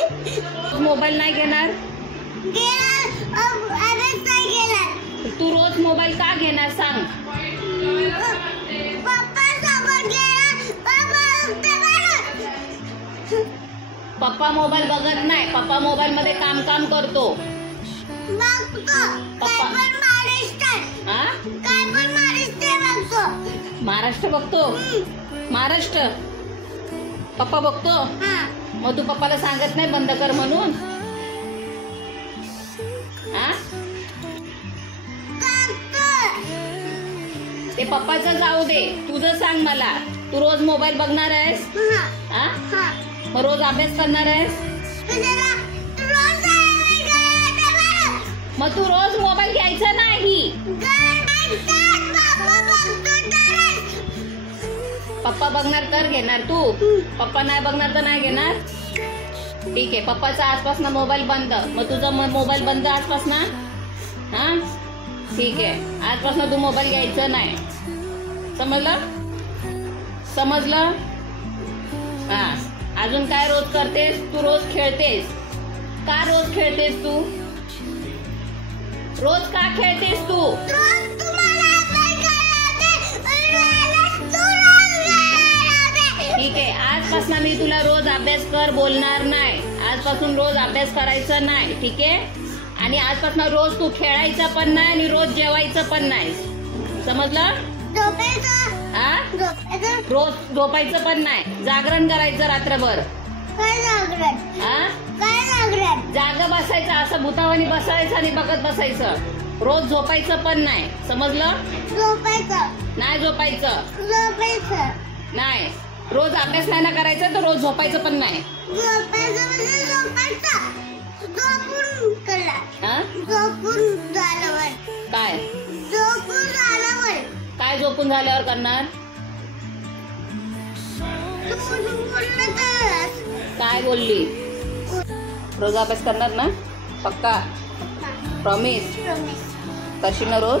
Mobile नाही घेणार? तू रोज mobile का घेणार सांग? पप्पा मोबाईल बघत नाही. पप्पा मोबाईल मध्ये काम करतो. महाराष्ट्र बघतो. महाराष्ट्र पप्पा बघतो. मग तू पप्पाला सांगत नाही बंद कर म्हणून? ते पप्पाचं जाऊ दे, तुझं सांग मला. तू रोज मोबाईल बघणार आहेस? मग रोज अभ्यास करणार आहेस? मग तू रोज मोबाईल घ्यायचा नाही. पप्पा बघणार तर घेणार तू. पप्पा नाही बघणार तर नाही घेणार. ठीक आहे, पप्पाचा आजपासून मोबाईल बंद. मग तुझा मोबाईल बंद आजपासून? ठीक आहे, आजपासून तू मोबाईल घ्यायचा नाही. समजलं? समजलं? अजून काय रोज करतेस तू? रोज खेळतेस. का रोज खेळतेस तू? रोज का खेळतेस तू? ठीक आहे, आजपासून मी तुला रोज अभ्यास कर बोलणार नाही. आजपासून रोज अभ्यास करायचा नाही. ठीक आहे? आणि आजपासून रोज तू खेळायचं पण नाही आणि रोज जेवायचं पण नाही. समजलं? रोज झोपायचं पण नाही. जागरण करायचं रात्रभर. जागा बसायचं, असं भूतावानी बसायचं आणि बघत बसायचं. रोज झोपायचं पण नाही. समजलं? नाही झोपायचं नाही. रोज अभ्यास नाही ना करायचा तर रोज झोपायचं पण नाही. काय काय झोपून झाल्यावर करणार? काय बोलली? रोज अभ्यास करणार ना? पक्का? प्रॉमिस? करशील ना रोज?